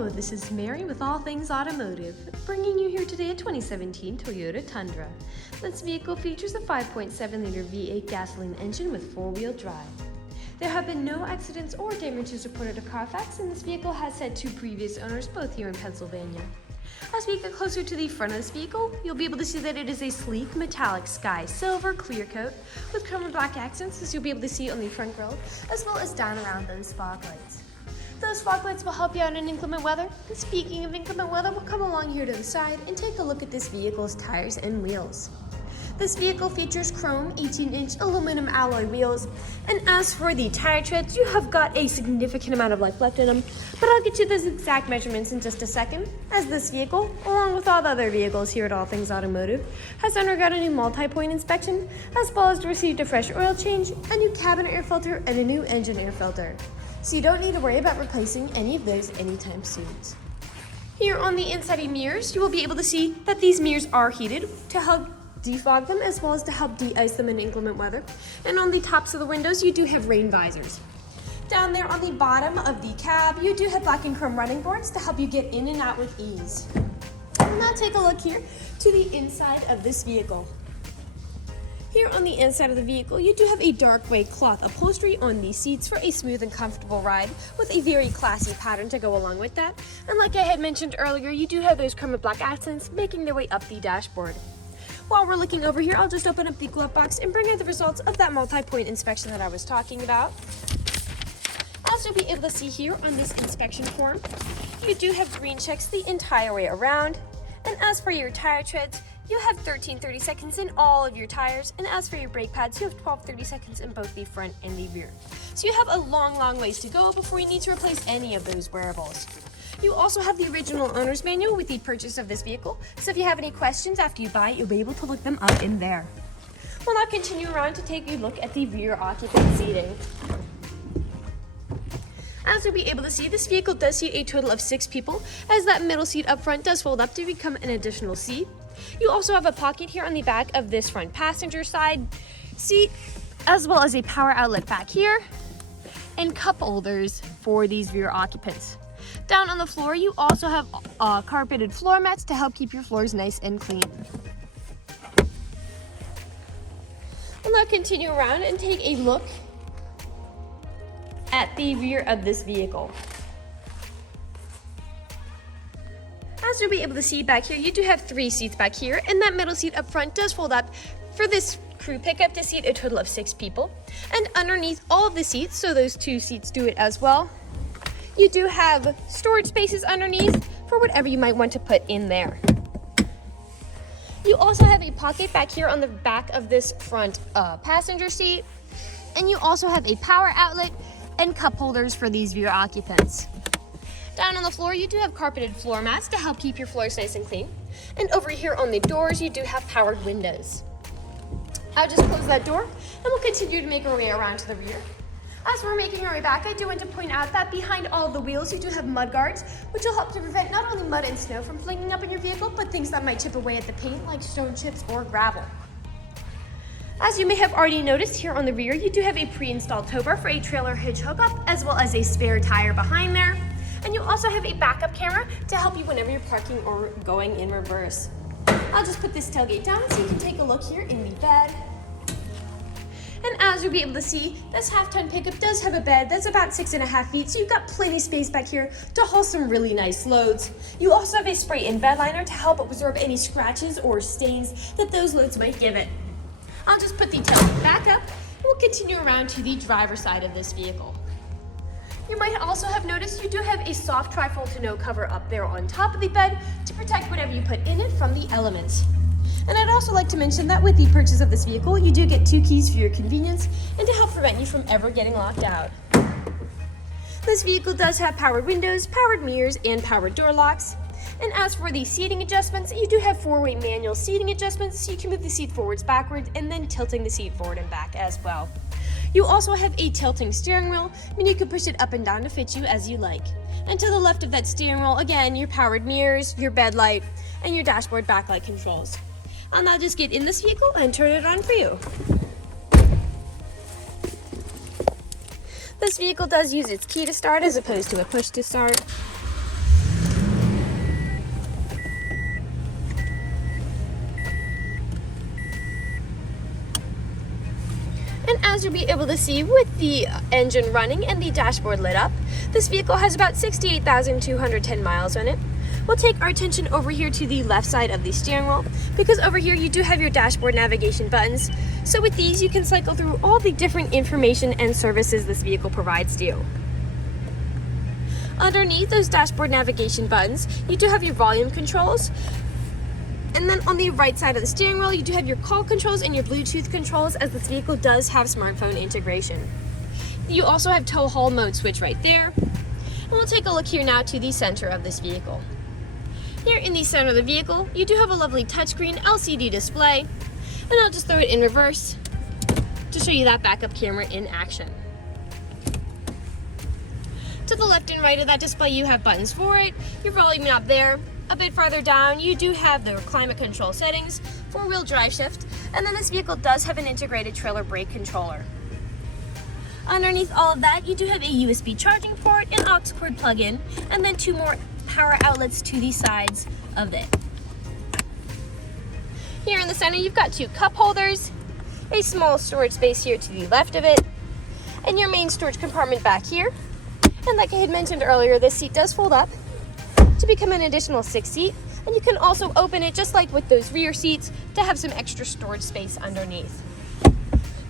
Hello, this is Mary with All Things Automotive, bringing you here today a 2017 Toyota Tundra. This vehicle features a 5.7-liter V8 gasoline engine with four-wheel drive. There have been no accidents or damages reported to CARFAX, and this vehicle has had two previous owners, both here in Pennsylvania. As we get closer to the front of this vehicle, you'll be able to see that it is a sleek metallic sky silver clear coat with chrome and black accents, as you'll be able to see on the front grille, as well as down around those fog lights. Those fog lights will help you out in inclement weather. And speaking of inclement weather, we'll come along here to the side and take a look at this vehicle's tires and wheels. This vehicle features chrome 18-inch aluminum alloy wheels, and as for the tire treads, you have got a significant amount of life left in them, but I'll get you those exact measurements in just a second, as this vehicle, along with all the other vehicles here at All Things Automotive, has undergone a new multi-point inspection, as well as received a fresh oil change, a new cabin air filter, and a new engine air filter. So you don't need to worry about replacing any of those anytime soon. Here on the inside of mirrors, you will be able to see that these mirrors are heated to help defog them, as well as to help de-ice them in inclement weather. And on the tops of the windows, you do have rain visors. Down there on the bottom of the cab, you do have black and chrome running boards to help you get in and out with ease. And now take a look here to the inside of this vehicle. Here on the inside of the vehicle, you do have a dark gray cloth upholstery on the seats for a smooth and comfortable ride with a very classy pattern to go along with that. And like I had mentioned earlier, you do have those chrome and black accents making their way up the dashboard. While we're looking over here, I'll just open up the glove box and bring out the results of that multi-point inspection that I was talking about. As you'll be able to see here on this inspection form, you do have green checks the entire way around. And as for your tire treads, you have 13 30-seconds in all of your tires, and as for your brake pads, you have 12 30-seconds in both the front and the rear. So you have a long ways to go before you need to replace any of those wearables. You also have the original owner's manual with the purchase of this vehicle, so if you have any questions after you buy it, you'll be able to look them up in there. We'll now continue around to take a look at the rear occupant seating. As you'll be able to see, this vehicle does seat a total of 6 people, as that middle seat up front does fold up to become an additional seat. You also have a pocket here on the back of this front passenger side seat, as well as a power outlet back here, and cup holders for these rear occupants. Down on the floor, you also have carpeted floor mats to help keep your floors nice and clean. We'll now continue around and take a look at the rear of this vehicle. As you'll be able to see back here, you do have 3 seats back here, and that middle seat up front does fold up for this crew pickup to seat a total of 6 people. And underneath all of the seats, so those 2 seats do it as well, you do have storage spaces underneath for whatever you might want to put in there. You also have a pocket back here on the back of this front passenger seat, and you also have a power outlet and cup holders for these rear occupants. Down on the floor, you do have carpeted floor mats to help keep your floors nice and clean. And over here on the doors, you do have powered windows. I'll just close that door, and we'll continue to make our way around to the rear. As we're making our way back, I do want to point out that behind all of the wheels, you do have mud guards, which will help to prevent not only mud and snow from flinging up in your vehicle, but things that might chip away at the paint, like stone chips or gravel. As you may have already noticed, here on the rear, you do have a pre-installed tow bar for a trailer hitch hookup, as well as a spare tire behind there. And you also have a backup camera to help you whenever you're parking or going in reverse. I'll just put this tailgate down so you can take a look here in the bed. And as you'll be able to see, this half-ton pickup does have a bed that's about 6.5 feet, so you've got plenty of space back here to haul some really nice loads. You also have a spray-in bedliner to help absorb any scratches or stains that those loads might give it. I'll just put the tailgate back up, and we'll continue around to the driver's side of this vehicle. You might also have noticed you do have a soft trifold tonneau cover up there on top of the bed to protect whatever you put in it from the elements. And I'd also like to mention that with the purchase of this vehicle, you do get 2 keys for your convenience and to help prevent you from ever getting locked out. This vehicle does have powered windows, powered mirrors, and powered door locks. And as for the seating adjustments, you do have 4-way manual seating adjustments, so you can move the seat forwards, backwards, and then tilting the seat forward and back as well. You also have a tilting steering wheel, meaning you can push it up and down to fit you as you like. And to the left of that steering wheel, again, your powered mirrors, your bed light, and your dashboard backlight controls. I'll now just get in this vehicle and turn it on for you. This vehicle does use its key to start as opposed to a push to start. And as you'll be able to see with the engine running and the dashboard lit up, this vehicle has about 68,210 miles on it. We'll take our attention over here to the left side of the steering wheel, because over here you do have your dashboard navigation buttons. So with these you can cycle through all the different information and services this vehicle provides to you. Underneath those dashboard navigation buttons, you do have your volume controls. And then on the right side of the steering wheel, you do have your call controls and your Bluetooth controls, as this vehicle does have smartphone integration. You also have tow haul mode switch right there. And we'll take a look here now to the center of this vehicle. Here in the center of the vehicle, you do have a lovely touchscreen LCD display. And I'll just throw it in reverse to show you that backup camera in action. To the left and right of that display, you have buttons for it, your volume knob there. A bit farther down, you do have the climate control settings, 4-wheel drive shift, and then this vehicle does have an integrated trailer brake controller. Underneath all of that, you do have a USB charging port, an aux cord plug-in, and then 2 more power outlets to the sides of it. Here in the center, you've got 2 cup holders, a small storage space here to the left of it, and your main storage compartment back here. And like I had mentioned earlier, this seat does fold up to become an additional 6th seat, and you can also open it just like with those rear seats to have some extra storage space underneath.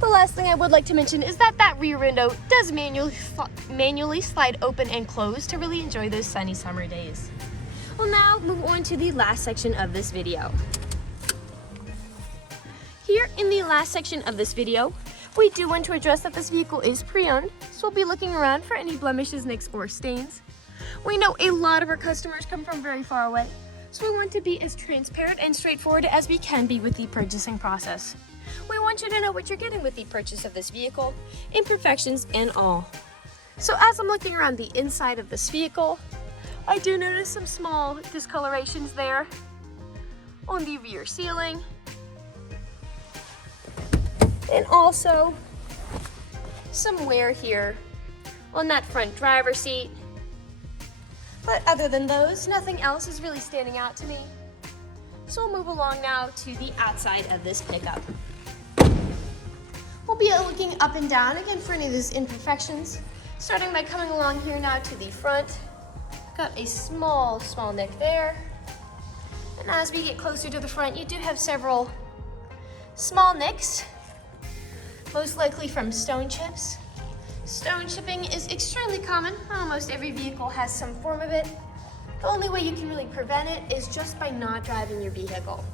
The last thing I would like to mention is that rear window does manually slide open and close to really enjoy those sunny summer days. We'll now move on to the last section of this video. Here in the last section of this video, we do want to address that this vehicle is pre-owned, so we'll be looking around for any blemishes, nicks, or stains. We know a lot of our customers come from very far away, so we want to be as transparent and straightforward as we can be with the purchasing process. We want you to know what you're getting with the purchase of this vehicle, imperfections and all. So as I'm looking around the inside of this vehicle, I do notice some small discolorations there on the rear ceiling, and also some wear here on that front driver's seat. But other than those, nothing else is really standing out to me. So we'll move along now to the outside of this pickup. We'll be looking up and down again for any of those imperfections, starting by coming along here now to the front. Got a small nick there. And as we get closer to the front, you do have several small nicks, most likely from stone chips. Stone chipping is extremely common. Almost every vehicle has some form of it. The only way you can really prevent it is just by not driving your vehicle.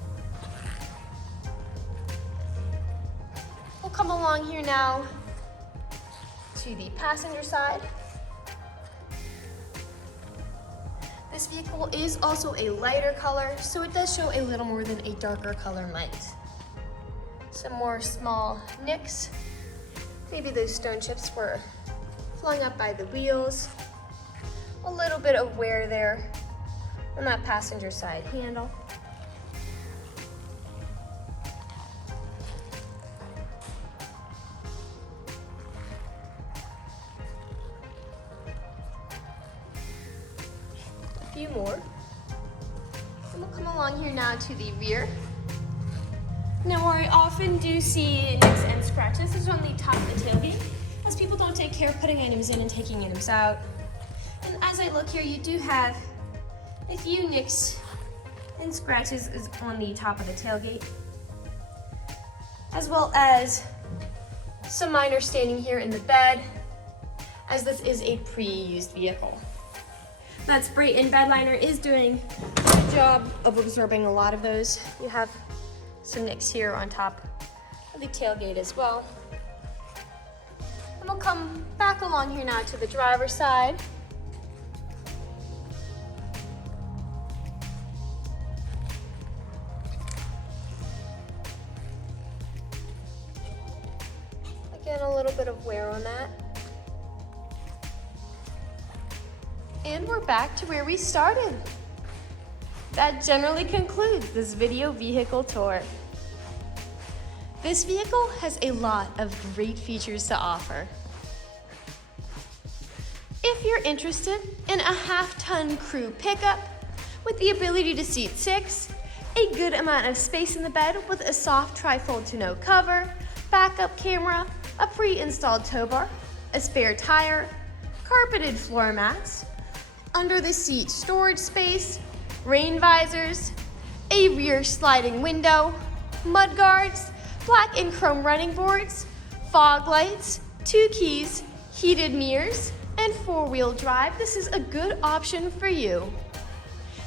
We'll come along here now to the passenger side. This vehicle is also a lighter color, so it does show a little more than a darker color might. Some more small nicks. Maybe those stone chips were flung up by the wheels. A little bit of wear there on that passenger side handle. A few more. And we'll come along here now to the rear. Now, where I often do see nicks and scratches is on the top of the tailgate, as people don't take care of putting items in and taking items out. And as I look here, you do have a few nicks and scratches on the top of the tailgate, as well as some minor staining here in the bed, as this is a pre-used vehicle. That spray and bed liner is doing a good job of absorbing a lot of those. You have some nicks here on top of the tailgate as well. And we'll come back along here now to the driver's side. Again, a little bit of wear on that. And we're back to where we started. That generally concludes this video vehicle tour. This vehicle has a lot of great features to offer. If you're interested in a half-ton crew pickup with the ability to seat 6, a good amount of space in the bed with a soft tri-fold tonneau cover, backup camera, a pre-installed tow bar, a spare tire, carpeted floor mats, under the seat storage space, rain visors, a rear sliding window, mudguards, black and chrome running boards, fog lights, 2 keys, heated mirrors, and 4-wheel drive. This is a good option for you.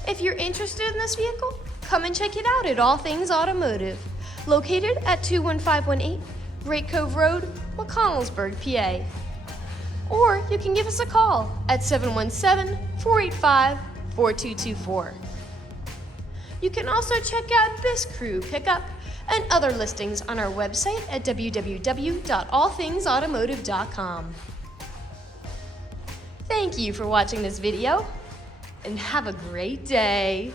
If you're interested in this vehicle, come and check it out at All Things Automotive, located at 21518 Great Cove Road, McConnellsburg, PA. Or you can give us a call at 717-485-4224. You can also check out this crew pickup and other listings on our website at www.allthingsautomotive.com. Thank you for watching this video, and have a great day.